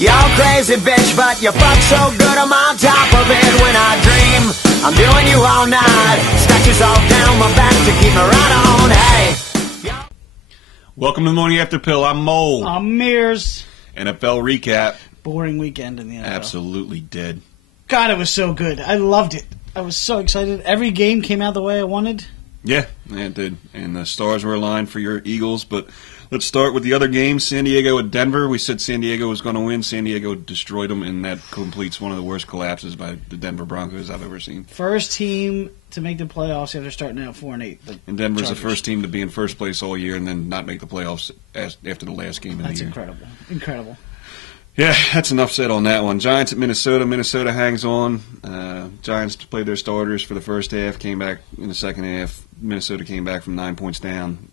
Y'all crazy bitch, but you fuck so good I'm on top of it. When I dream, I'm doing you all night. Scratches all down my back to keep me right on. Hey. Welcome to the Morning After Pill. I'm Mole. I'm Meares. NFL recap. Boring weekend in the NFL. Absolutely dead. God, it was so good. I loved it. I was so excited. Every game came out the way I wanted. Yeah, it did. And the stars were aligned for your Eagles. But let's start with the other game, San Diego at Denver. We said San Diego was going to win. San Diego destroyed them, and that completes one of the worst collapses by the Denver Broncos I've ever seen. First team to make the playoffs after starting out 4-8. And Denver's the first team to be in first place all year and then not make the playoffs after the last game of the year. That's incredible. Incredible. Yeah, that's enough said on that one. Giants at Minnesota. Minnesota hangs on. Giants played their starters for the first half, came back in the second half. Minnesota came back from 9 points down.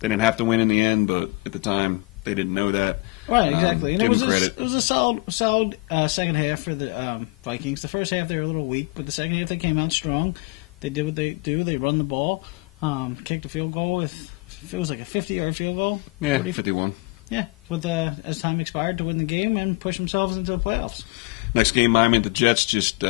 They didn't have to win in the end, but at the time, they didn't know that. Right, exactly. And it was a solid second half for the Vikings. The first half, they were a little weak, but the second half, they came out strong. They did what they do. They run the ball, kicked a field goal with, it was like a 50-yard field goal. Yeah, 51. Yeah, with as time expired to win the game and push themselves into the playoffs. Next game, Miami at the Jets just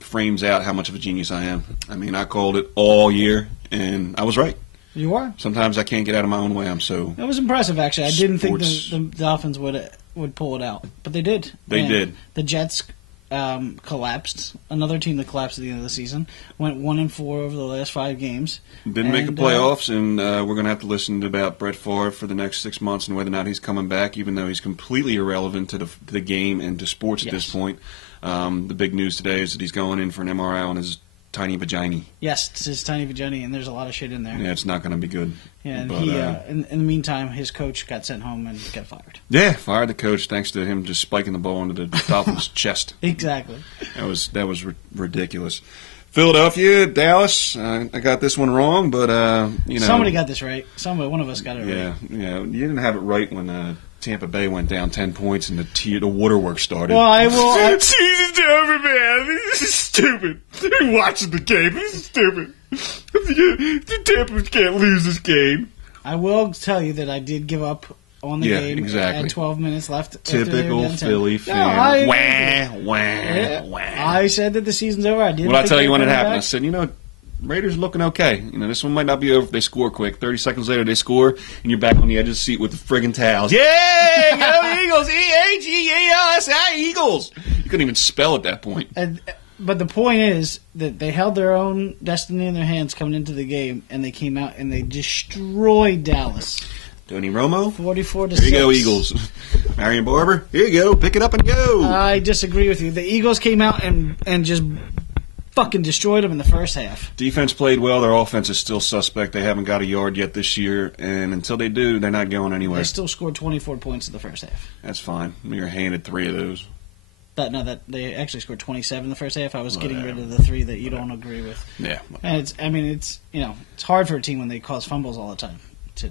frames out how much of a genius I am. I mean, I called it all year, and I was right. You were. Sometimes I can't get out of my own way. I'm so. That was impressive, actually. I didn't think the Dolphins would pull it out, but they did. They did. The Jets collapsed. Another team that collapsed at the end of the season went 1-4 over the last 5 games. Didn't make the playoffs, and we're going to have to listen about Brett Favre for the next 6 months and whether or not he's coming back, even though he's completely irrelevant to the game and to sports at this point. The big news today is that he's going in for an MRI on his tiny vagina. Yes, it's his tiny vagina, and there's a lot of shit in there. Yeah, it's not going to be good. Yeah, and he, in the meantime, his coach got sent home and got fired. Yeah, fired the coach thanks to him just spiking the ball into the Dolphins' chest. Exactly. That was ridiculous. Philadelphia, Dallas. I got this one wrong, but somebody got this right. One of us got it right. Yeah. You didn't have it right when Tampa Bay went down 10 points and the waterworks started. Well, I will. Season's over, man. This is stupid. Who's watching the game? This is stupid. The Tampa can't lose this game. I will tell you that I did give up on the game at 12 minutes left. Typical Philly fan. Wah. I said that the season's over. I did. Well, I'll tell you when it happened. I said, Raiders looking okay. This one might not be over if they score quick. 30 seconds later, they score, and you're back on the edge of the seat with the friggin' towels. Yeah, go Eagles! E-A-G-A-L-S-I, Eagles! You couldn't even spell at that point. But the point is that they held their own destiny in their hands coming into the game, and they came out and they destroyed Dallas. Tony Romo? 44-6. Here you go, Eagles. Marion Barber, here you go. Pick it up and go. I disagree with you. The Eagles came out and just fucking destroyed them in the first half. Defense played well. Their offense is still suspect. They haven't got a yard yet this year, and until they do, they're not going anywhere. They still scored 24 points in the first half. That's fine. You're handed 3 of those. That they actually scored 27 in the first half. I was getting rid of the 3 that you don't agree with. Yeah. And it's hard for a team when they cause fumbles all the time.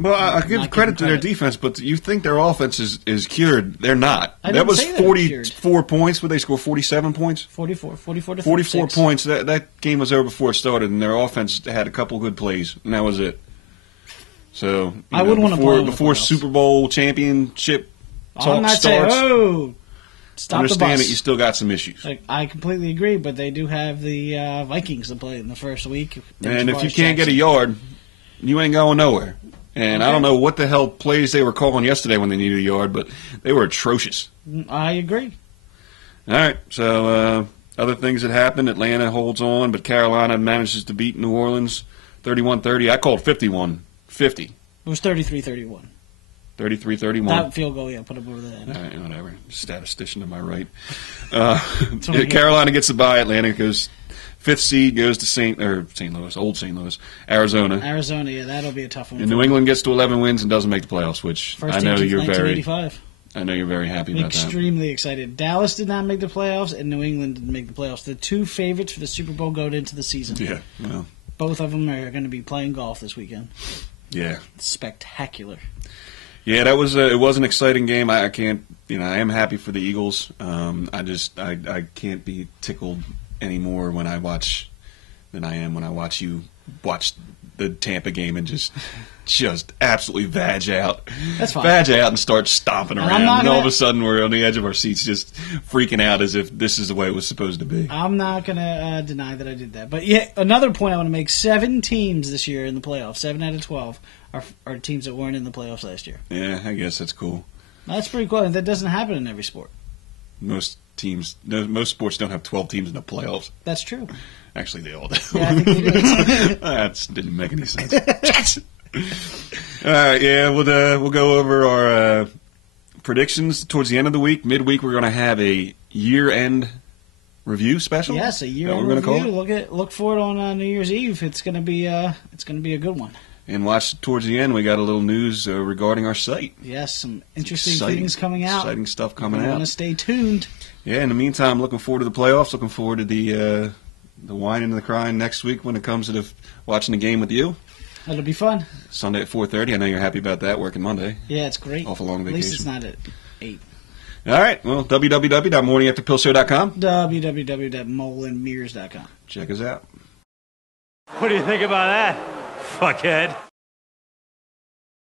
Well, I give credit to their defense, but you think their offense is cured. They're not. That was 44 points. Would they score 47 points? 44 to 44 points. That game was over before it started, and their offense had a couple good plays, and that was it. So I wouldn't want to play before Super Bowl championship talk starts. Stop understand the bus. that you still got some issues. I completely agree, but they do have the Vikings to play in the first week. And if you can't get a yard, you ain't going nowhere. And I don't know what the hell plays they were calling yesterday when they needed a yard, but they were atrocious. I agree. All right, so other things that happened. Atlanta holds on, but Carolina manages to beat New Orleans 31-30. I called 51-50. It was 33-31. 33-31. That field goal, put up over the end. All right, whatever. Statistician to my right. Carolina gets the bye. Atlanta goes 5th seed, goes to St. Louis, old St. Louis, Arizona. Arizona, that'll be a tough one. And New England gets to 11 wins and doesn't make the playoffs, which I know you're very happy about that. Extremely excited. Dallas did not make the playoffs, and New England didn't make the playoffs. The 2 favorites for the Super Bowl going into the season. Yeah, well. Both of them are going to be playing golf this weekend. Yeah. Spectacular. Yeah, it was an exciting game. I can't, I am happy for the Eagles. I can't be tickled any more when I watch than I am when I watch you watch the Tampa game and just absolutely vag out. That's fine. Vag out and start stomping And around. And all of a sudden we're on the edge of our seats just freaking out as if this is the way it was supposed to be. I'm not going to deny that I did that. But yeah, another point I want to make, 7 teams this year in the playoffs, 7 out of 12 are teams that weren't in the playoffs last year. Yeah, I guess that's cool. That's pretty cool. That doesn't happen in every sport. Most sports don't have 12 teams in the playoffs. That's true. Actually, they all do. Yeah, I think they do. That didn't make any sense. All right, yeah, we'll go over our predictions towards the end of the week. Midweek, we're going to have a year-end review special. Yes, a year-end review. Look for it on New Year's Eve. It's going to be a good one. And watch towards the end. We got a little news regarding our site. Yes, some interesting things coming out. Exciting stuff coming out. You want to stay tuned. Yeah. In the meantime, looking forward to the playoffs. Looking forward to the whining and the crying next week when it comes to watching the game with you. It'll be fun. Sunday at 4:30. I know you're happy about that. Working Monday. Yeah, it's great. Off a long vacation. At least it's not at 8. All right. Well, www.morningafterpillshow.com. www.molandmeares.com. Check us out. What do you think about that, fuckhead?